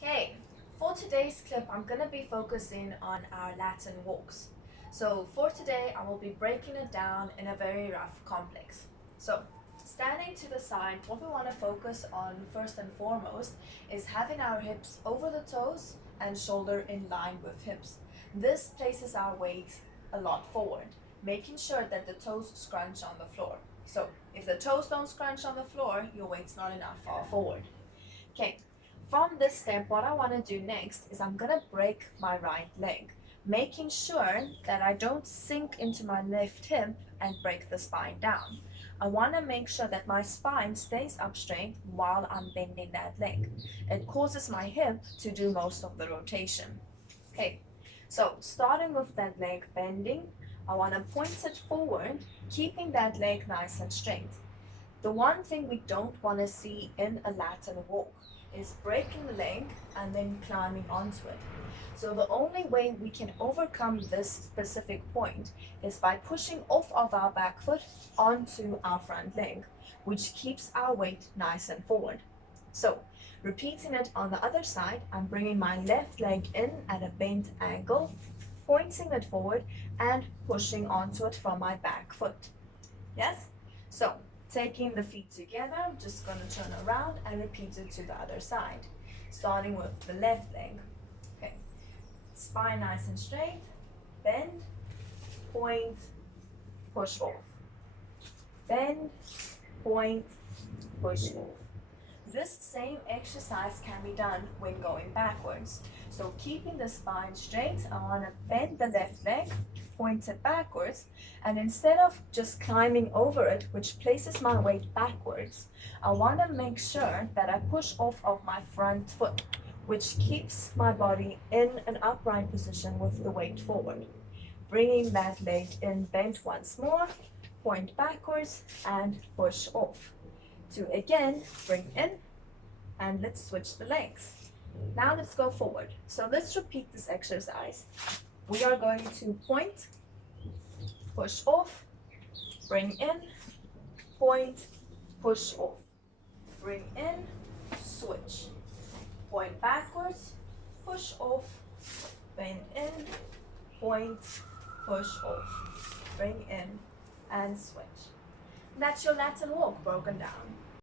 Okay, for today's clip, I'm going to be focusing on our Latin walks. So for today, I will be breaking it down in a very rough complex. So standing to the side, what we want to focus on first and foremost is having our hips over the toes and shoulder in line with hips. This places our weight a lot forward, making sure that the toes scrunch on the floor. So if the toes don't scrunch on the floor, your weight's not enough far forward. Okay, from this step, what I want to do next is I'm going to break my right leg, making sure that I don't sink into my left hip and break the spine down. I want to make sure that my spine stays up straight while I'm bending that leg. It causes my hip to do most of the rotation. Okay, so starting with that leg bending, I want to point it forward, keeping that leg nice and straight. The one thing we don't want to see in a Latin walk is breaking the leg and then climbing onto it. So the only way we can overcome this specific point is by pushing off of our back foot onto our front leg, which keeps our weight nice and forward. So repeating it on the other side, I'm bringing my left leg in at a bent angle, pointing it forward and pushing onto it from my back foot. Yes? So taking the feet together, I'm just going to turn around and repeat it to the other side. Starting with the left leg. Okay. Spine nice and straight. Bend, point, push off. Bend, point, push off. This same exercise can be done when going backwards. So keeping the spine straight, I want to bend the left leg, point it backwards, and instead of just climbing over it, which places my weight backwards, I want to make sure that I push off of my front foot, which keeps my body in an upright position with the weight forward. Bringing that leg in bent once more, point backwards and push off. To again bring in, and let's switch the legs. Now let's go forward. So let's repeat this exercise. We are going to point, push off, bring in, point, push off, bring in, switch, point backwards, push off, bend in, point, push off, bring in, and switch. That's your Latin walk broken down.